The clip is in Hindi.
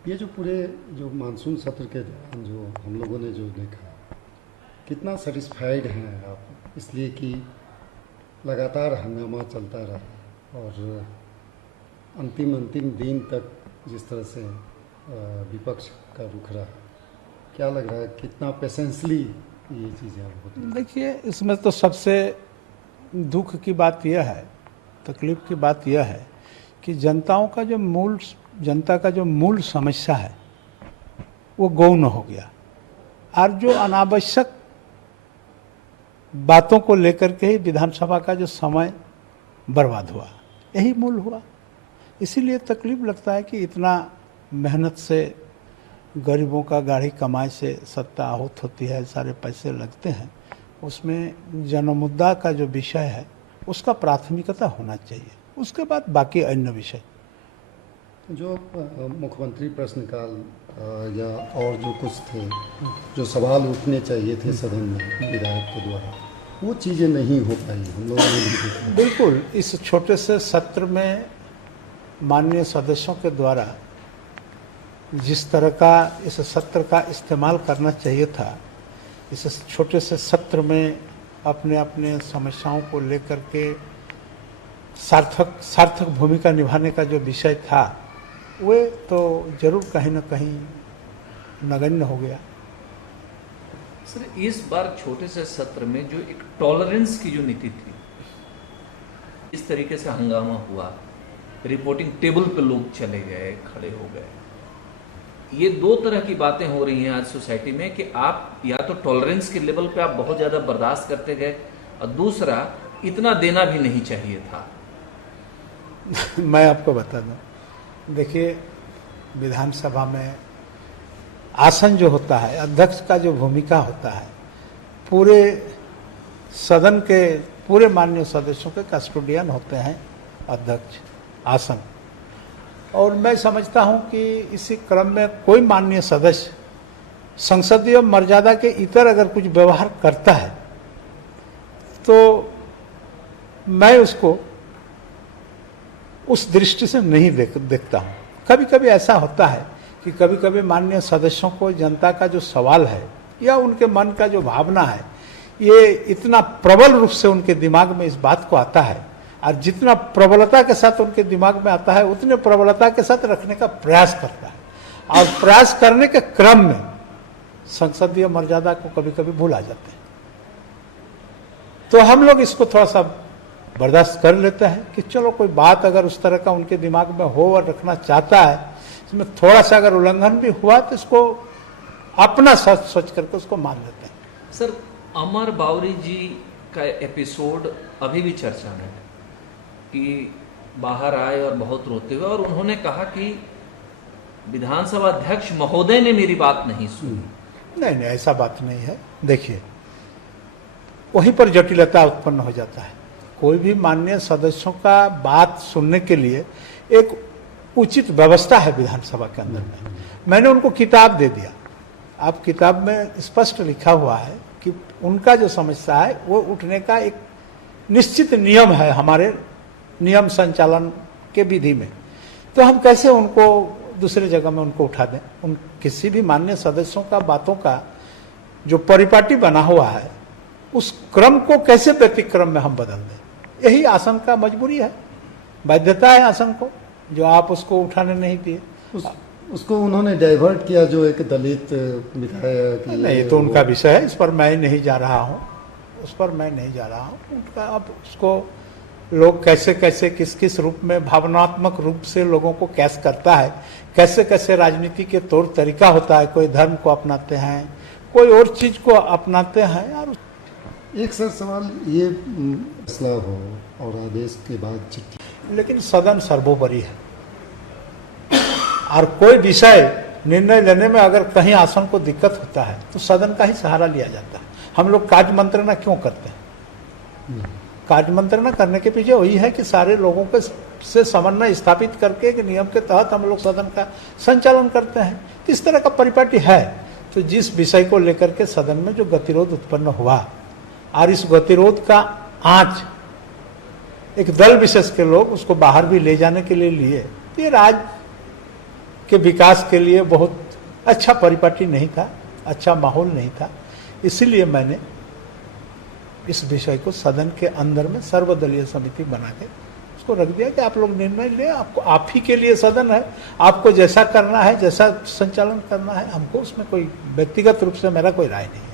ये जो पूरे जो मानसून सत्र के दौरान जो हम लोगों ने जो देखा, कितना सेटिस्फाइड हैं आप, इसलिए कि लगातार हंगामा चलता रहा और अंतिम दिन तक जिस तरह से विपक्ष का रुख रहा, क्या लग रहा है कितना पेशेंसली ये चीज़ें होती हैं? देखिए, इसमें तो सबसे दुख की बात यह है, तकलीफ की बात यह है कि जनता का जो मूल समस्या है वो गौण हो गया और जो अनावश्यक बातों को लेकर के ही विधानसभा का जो समय बर्बाद हुआ, यही मूल हुआ। इसीलिए तकलीफ लगता है कि इतना मेहनत से गरीबों का गाढ़ी कमाई से सत्ता आहूत होती है, सारे पैसे लगते हैं, उसमें जनमुद्दा का जो विषय है उसका प्राथमिकता होना चाहिए, उसके बाद बाकी अन्य विषय। जो मुख्यमंत्री प्रश्नकाल या और जो कुछ थे, जो सवाल उठने चाहिए थे सदन में विधायक के द्वारा, वो चीज़ें नहीं हो पाई हम लोगों ने भी देखा। बिल्कुल, इस छोटे से सत्र में माननीय सदस्यों के द्वारा जिस तरह का इस सत्र का इस्तेमाल करना चाहिए था, इस छोटे से सत्र में अपने अपने समस्याओं को लेकर के सार्थक भूमिका निभाने का जो विषय था, वे तो जरूर कहीं न कहीं नगण्य हो गया। सर, इस बार छोटे से सत्र में जो एक टॉलरेंस की जो नीति थी, इस तरीके से हंगामा हुआ, रिपोर्टिंग टेबल पे लोग चले गए, खड़े हो गए, ये दो तरह की बातें हो रही हैं आज सोसाइटी में कि आप या तो टॉलरेंस के लेवल पे आप बहुत ज़्यादा बर्दाश्त करते गए और दूसरा इतना देना भी नहीं चाहिए था। मैं आपको बता दूं, देखिए, विधानसभा में आसन जो होता है, अध्यक्ष का जो भूमिका होता है, पूरे सदन के पूरे माननीय सदस्यों के कस्टोडियन होते हैं अध्यक्ष, आसन। और मैं समझता हूं कि इसी क्रम में कोई माननीय सदस्य संसदीय मर्यादा के इतर अगर कुछ व्यवहार करता है तो मैं उसको उस दृष्टि से नहीं देखता हूं। कभी कभी ऐसा होता है कि कभी कभी माननीय सदस्यों को जनता का जो सवाल है या उनके मन का जो भावना है, ये इतना प्रबल रूप से उनके दिमाग में इस बात को आता है, और जितना प्रबलता के साथ उनके दिमाग में आता है उतने प्रबलता के साथ रखने का प्रयास करता है, और प्रयास करने के क्रम में संसदीय मर्यादा को कभी कभी भूल आ जाते हैं। तो हम लोग इसको थोड़ा सा बर्दाश्त कर लेते हैं कि चलो, कोई बात अगर उस तरह का उनके दिमाग में हो और रखना चाहता है, इसमें थोड़ा सा अगर उल्लंघन भी हुआ तो इसको अपना सोच करके उसको मान लेते हैं। सर, अमर बावरी जी का एपिसोड अभी भी चर्चा में है कि बाहर आए और बहुत रोते हुए, और उन्होंने कहा कि विधानसभा अध्यक्ष महोदय ने मेरी बात नहीं सुनी। नहीं, ऐसा बात नहीं है। देखिए, वहीं पर जटिलता उत्पन्न हो जाता है। कोई भी माननीय सदस्यों का बात सुनने के लिए एक उचित व्यवस्था है विधानसभा के अंदर में। मैंने उनको किताब दे दिया, आप किताब में स्पष्ट लिखा हुआ है कि उनका जो समस्या है वो उठने का एक निश्चित नियम है हमारे नियम संचालन के विधि में। तो हम कैसे उनको दूसरे जगह में उनको उठा दें? उन किसी भी माननीय सदस्यों का बातों का जो परिपाटी बना हुआ है, उस क्रम को कैसे व्यतिक्रम में हम बदल दें? यही आसन का मजबूरी है, बाध्यता है आसन को, जो आप उसको उठाने नहीं दिए। उसको उन्होंने डाइवर्ट किया, जो एक दलित विधायक। नहीं, तो उनका विषय है, इस पर मैं नहीं जा रहा हूँ, उस पर मैं नहीं जा रहा हूँ। उनका अब उसको लोग कैसे कैसे किस किस रूप में भावनात्मक रूप से लोगों को कैश करता है, कैसे कैसे राजनीति के तौर तरीका होता है, कोई धर्म को अपनाते हैं, कोई और चीज को अपनाते हैं। यार, एक सर सवाल ये, फैसला हो और आदेश के बाद चिट्ठी, लेकिन सदन सर्वोपरि है, और कोई विषय निर्णय लेने में अगर कहीं आसन को दिक्कत होता है तो सदन का ही सहारा लिया जाता है। हम लोग कार्य मंत्रणा क्यों करते हैं? कार्य मंत्रणा करने के पीछे वही है कि सारे लोगों के से समन्वय स्थापित करके एक नियम के तहत हम लोग सदन का संचालन करते हैं। इस तरह का परिपाटी है। तो जिस विषय को लेकर के सदन में जो गतिरोध उत्पन्न हुआ, और इस गतिरोध का आंच एक दल विशेष के लोग उसको बाहर भी ले जाने के लिए लिए, ये राज्य के विकास के लिए बहुत अच्छा परिपाटी नहीं था, अच्छा माहौल नहीं था। इसीलिए मैंने इस विषय को सदन के अंदर में सर्वदलीय समिति बना के उसको रख दिया कि आप लोग निर्णय ले, आपको आप ही के लिए सदन है, आपको जैसा करना है, जैसा संचालन करना है, हमको उसमें कोई व्यक्तिगत रूप से मेरा कोई राय नहीं।